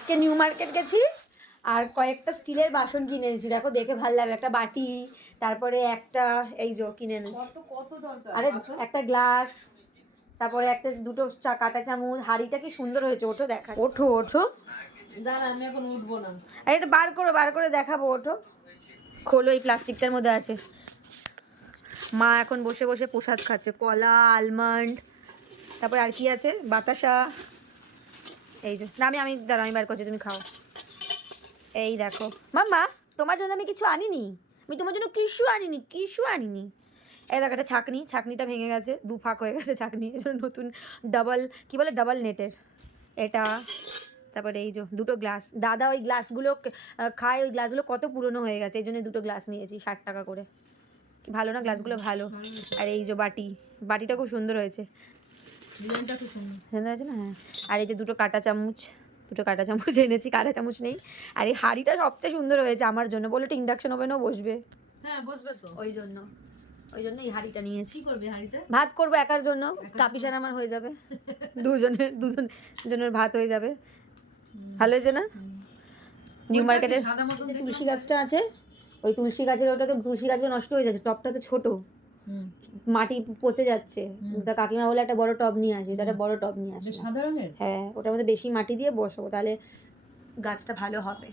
আজকে new market গেছি আর কয়েকটা স্টিলের বাসন কিনে এনেছি। দেখো দেখে ভালো লাগে, একটা বাটি, তারপরে একটা এই যে কিনে এনেছি। কত দরকার আরে একটা গ্লাস, তারপরে একটা দুটো কাঁটা চামচ। হাঁড়িটা কি সুন্দর হয়েছে, ওঠো দেখা। ওঠো ওঠো, দাঁড়া আমি এখন উঠবো না। আরে এটা বার করে দেখাবো। ওঠো, খোলো, এই প্লাস্টিকটার মধ্যে আছে। মা এখন বসে বসে প্রসাদ খাচ্ছে, কলা, আলমন্ড, তারপরে আর কি আছে, বাতাসা। এই যে না, আমি দাঁড়াও, আমি বার করছি, তুমি খাও। এই দেখো মাম্মা, তোমার জন্য আমি কিছু আনিনি, আমি তোমার জন্য কিছু আনিনি। এই দেখো, একটা ছাকনিটা ভেঙে গেছে, দু ফাঁক হয়ে গেছে ছাকনি, এই জন্য নতুন ডাবল নেটের এটা। তারপরে এই যে দুটো গ্লাস, দাদা ওই গ্লাসগুলো খায়, ওই গ্লাসগুলো কত পুরনো হয়ে গেছে, এই জন্য দুটো গ্লাস নিয়েছি 60 টাকা করে। ভালো না গ্লাসগুলো? ভালো। আর এই যে বাটিটা খুব সুন্দর হয়েছে, ডিজাইনটা খুব সুন্দর আছে না? হ্যাঁ। আর এই যে দুটো কাঁটা চামচ এনেছি, কাঁটা চামচ নেই। আর এই হাঁড়িটা সবচেয়ে সুন্দর হয়েছে আমার জন্য, বলে তো ইন্ডাকশন ওভেনও বসবে। হ্যাঁ বসবে তো, ওই জন্য এই হাঁড়িটা নিয়েছি। কি করবে হাঁড়িতে? ভাত করবো একার জন্য, তাপিসার আমার হয়ে যাবে, দুজনের ভাত হয়ে যাবে। ভালো হয়েছে না? নিউ মার্কেটের তুলসী গাছটা আছে, ওই তুলসী গাছের, ওটা তো তুলসী গাছটা নষ্ট হয়ে যাচ্ছে, টবটা তো ছোট, মাটি পচে যাচ্ছে। তা কাকিমা বলে একটা বড় টব নিয়ে আসবে, একটা বড় টব নিয়ে আসবে সাদা রঙের। হ্যাঁ, ওটার মধ্যে বেশি মাটি দিয়ে বসাবো, তাহলে গাছটা ভালো হবে।